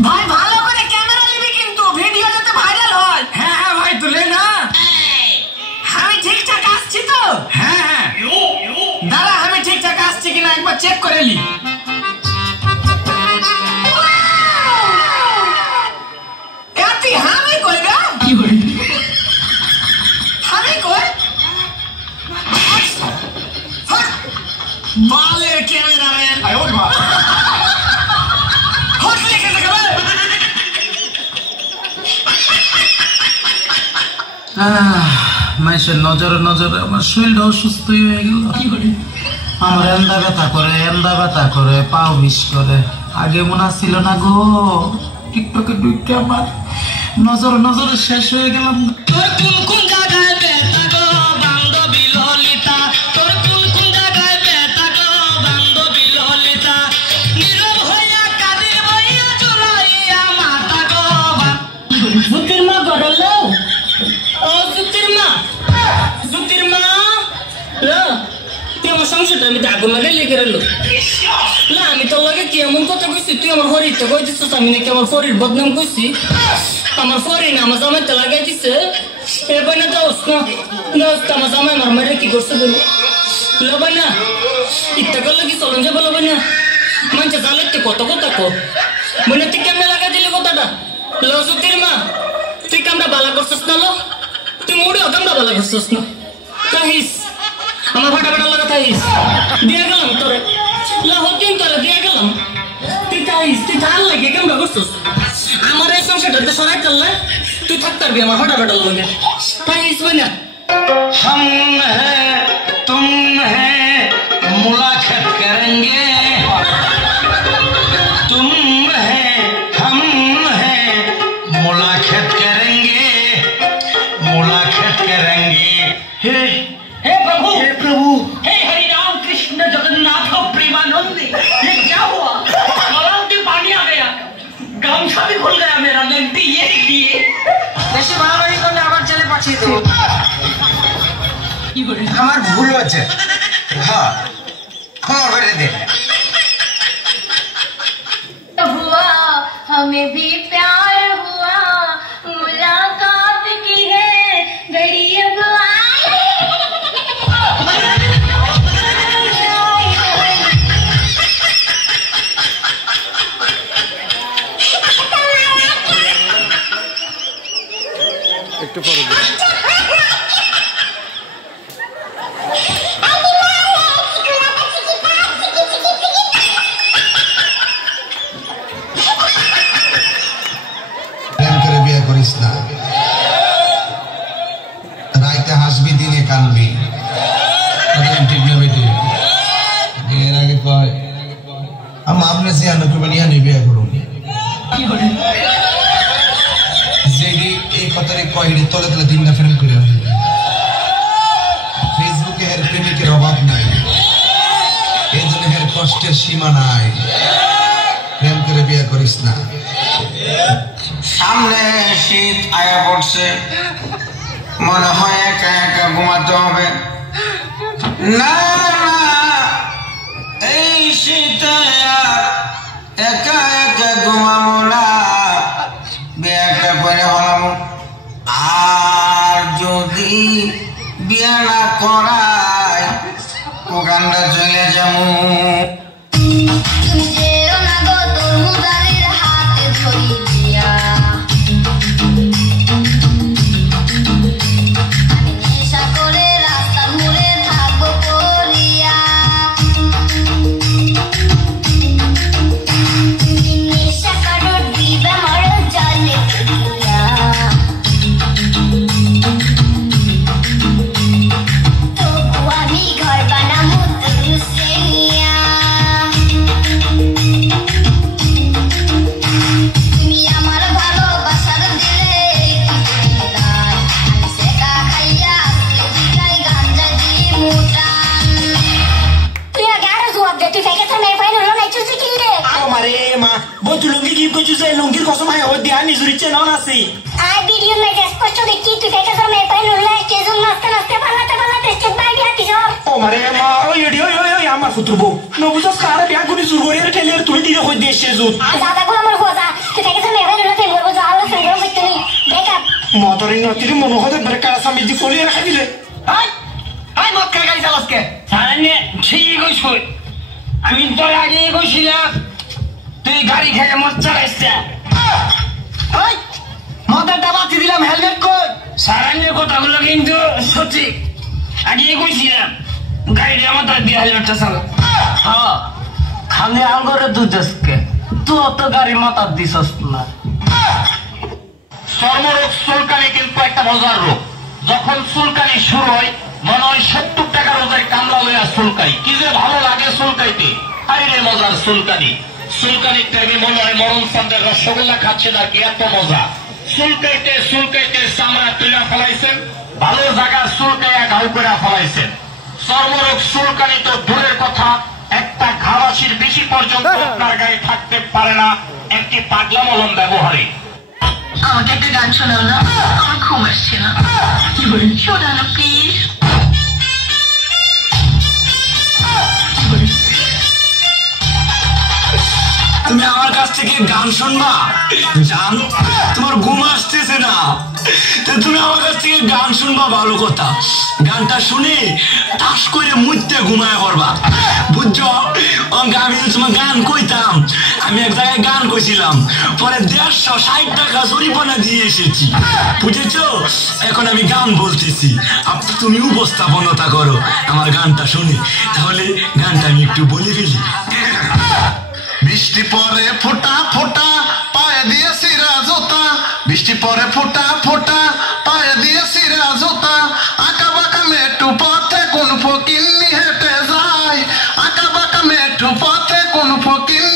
ভাই ভালো করে ক্যামেরা নিবি কিন্তু ভিডিও যাতে ভাইরাল হয়। হ্যাঁ হ্যাঁ ভাই তুলে না। আমি ঠিকঠাক আসছি তো? হ্যাঁ হ্যাঁ দাঁড়া আমি ঠিকঠাক আসছি কিনা একবার চেক করে নি। এতি হামি কই রে? কি হই? হামি কই? বালের ক্যামেরাম্যান। আয় ওরে মা। হটলে কেন রে? মানুষের নজরে নজরে আমার শরীরটা অসুস্থ হয়ে গেল। আমার এন্দা ব্যথা করে পাও বিষ করে। আগে মনে ছিল না গো, টিকটকে ঢুকে আমার নজরে শেষ হয়ে গেলাম। তোর কোন জায়গায় ব্যথা গো বান্ধবী ললিতা, তোর কোন জায়গায় ব্যথা গো বান্ধবী ললিতা, নীরব হইয়া কাঁদির বইয়া চুলাইয়া মাথা গো। জুতির মা গড়ল, ও জুতির মা তুই আমার সংসারটা আমি আগুন লাগাই লেগে রইল না। আমি তোর লাগে কি এমন কথা কইছি? তুই আমার শরীর তো কই দিচ্ছিস, আমি নাকি আমার শরীর বদনাম কইছি? আমার শরীর না আমার জামাইতে লাগাই দিছে। এবার না দোষ না আমার জামাই আমার মারে কি করছে বলো লবাই না ইত্যা করলে কি চলন যাবো লবাই না মানুষ জানলে তুই কত কথা কো মনে তুই কেমনে লাগাই দিলি কথাটা? লো সুতির মা তুই কামটা বালা করছিস না? লো তুই মুড়ি কামটা বালা করছিস না? তাহিস আমার ফাটা লাগা তাহিস দিয়ে গেলাম তোরে হতিন তোরে দিয়ে গেলাম। তুই তাহিস তুই ধান লাগে কেমন করছিস? আমার এই সংসারটাতে সরাই চললে তুই থাকতে পারবি আমার ফাটা লাগে তাহিস বই না। हम हैं तुम हैं मुलाकात करेंगे, तुम हैं हम हैं मुलाकात करेंगे हे हे प्रभु हे हरि राम कृष्ण जगन्नाथ प्रेमानंदी। ये क्या हुआ? गलाव में पानी आ गया, गामछा भी खुल गया मेरा। लगती ये বেশি বাড়াবাড়ি করলে আবার জেলে পাঠিয়ে দেবো। আমার ভুল হচ্ছে, হ্যাঁ ক্ষমা করে দে। हुआ हमें भी प्यार हुआ, मुलाकात की है घड़ी अब आई। একটু পরে রাইতে হাসবি দিনে কানবি, ঠিক না বেটি? এর আগে কয় আপনি সে আনুকুমানিয়া নিবে করুন যেটি এই কথাটি কয় এটি তলে তলে দিন না ফেরম করে ফেসবুকে হের প্রেমিকের অভাব নাই, এই জন্য হের কষ্টের সীমা নাই। প্রেম করে বিয়ে করিস না। সামনে শীত আয়া পড়ছে, মনে হয় একা একা ঘুমাতে হবে। না না এই শীতে একা একা ঘুমাবো না, বিয়েটা করে হলাম। আর যদি বিয়ে না করায় ওখানটা চলে যাবো। লুঙ্গির কসম হয় ওই দিয়া নিজুর ইচ্ছে নাও নাসি আর ভিডিও মে স্পষ্ট দেখি তুই ফেকে তোর মেয়ে পাই নুল্লা স্টেজ নাচতে নাচতে পাল্লাতে স্টেজ বাই দিয়া তিস ও মারে মা ওই এডি ওই আমার ফুতুরবো ন বুঝছ কারে বিয়া গুনি জুর করে ঠেলে তুই দিলে হই দেশে জুত দাদা গো আমার হোজা তুই মদরের নতির মনে হতে বেকার স্বামী দি কলিয়ে রাখা দিলে আই মদ খাই গাড়ি চালাস কে সারানে ঠিকই কইছ আমি তোর আগে কইছিলাম তুই গাড়ি খেয়ে মদ চালাইছ ওই মদটা বাতি দিলাম হেলমেট কই সারানের কথাগুলো কিন্তু সঠিক আগে কইছিলাম গাড়ি আমার তার দিয়ে হেলমেটটা চালা হ্যাঁ খালি আঙ্গরে দুধকে তুই অত গাড়ি মাথার দিছস না চর্মরোগ চুলকানি কিন্তু একটা মজার রোগ যখন চুলকানি শুরু হয় মনে হয় 70 টাকা রোজের কামলা লইয়া চুলকাই কি যে ভালো লাগে চুলকাইতে আইরে মজার চুলকানি চুলকানির টাইমে মনে হয় মরণ চাঁদের রসগোল্লা খাচ্ছে না কি এত মজা চুলকাইতে চুলকাইতে চামড়া তুলে ফেলাইছেন ভালো জায়গার চুলকাইয়া ঘাউ করে ফেলাইছেন চর্মরোগ চুলকানি তো দূরের কথা একটা ঘাড়াশির বেশি পর্যন্ত আপনার গায়ে থাকতে পারে না একটি পাগলা মলম ব্যবহারে আমাকে একটা গান শোনাও না আমার ঘুম আসছে না শোনানো প্লিজ তুমি আমার কাছ থেকে গান শুনবা জান তোমার ঘুম আসতেছে না তুমি আমার কাছ থেকে গান শুনবা ভালো কথা গানটা শুনে টাস করে মুইতে ঘুমায় পড়বা বুঝছো আমি তোমার গান কইতাম আমি এক জায়গায় গান কইছিলাম পরে 160 টাকা জরিমানা দিয়ে এসেছি বুঝেছো এখন আমি গান বলতেছি তুমি উপস্থাপনতা করো আমার গানটা শুনে তাহলে গানটা আমি একটু বলে ফেলি বৃষ্টি পরে ফোটা ফোটা পায়ে দিয়ে সিরা জোতা বৃষ্টি পরে ফোটা ফোটা পায়ে দিয়ে সিরা জোতা আঁকা বাঁকা মেট্টু পথে কোন ফকিন্নি হেঁটে যায় আঁকা বাঁকা মেট্টু পথে কোন ফকিন্নি